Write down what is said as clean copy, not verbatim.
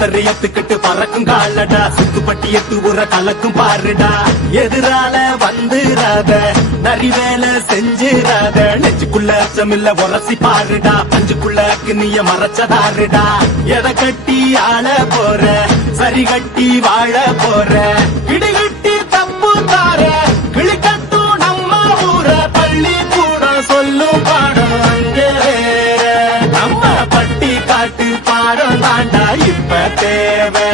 தெரியத்துக்கிட்டு பறக்கும் காலடா சுத்துப்பட்டி எத்து உர கலக்கும் பாருடா எதிரால வந்துராத நரி வேலை செஞ்சிராத நெஞ்சுக்குள்ள அச்சமில்ல உரசி பாருடா பஞ்சுக்குள்ள கிண்ணிய மறைச்சதாருடா எதை கட்டி ஆள போற சரி கட்டி வாழ போற இடிகட்டி தப்பு தார கிளிக்கட்டும் நம்ம ஊர பள்ளி கூட சொல்லும் பாடம் அங்கே வேற நம்ம பட்டி காட்டு பாடம் தாண்டா இப்ப தேவை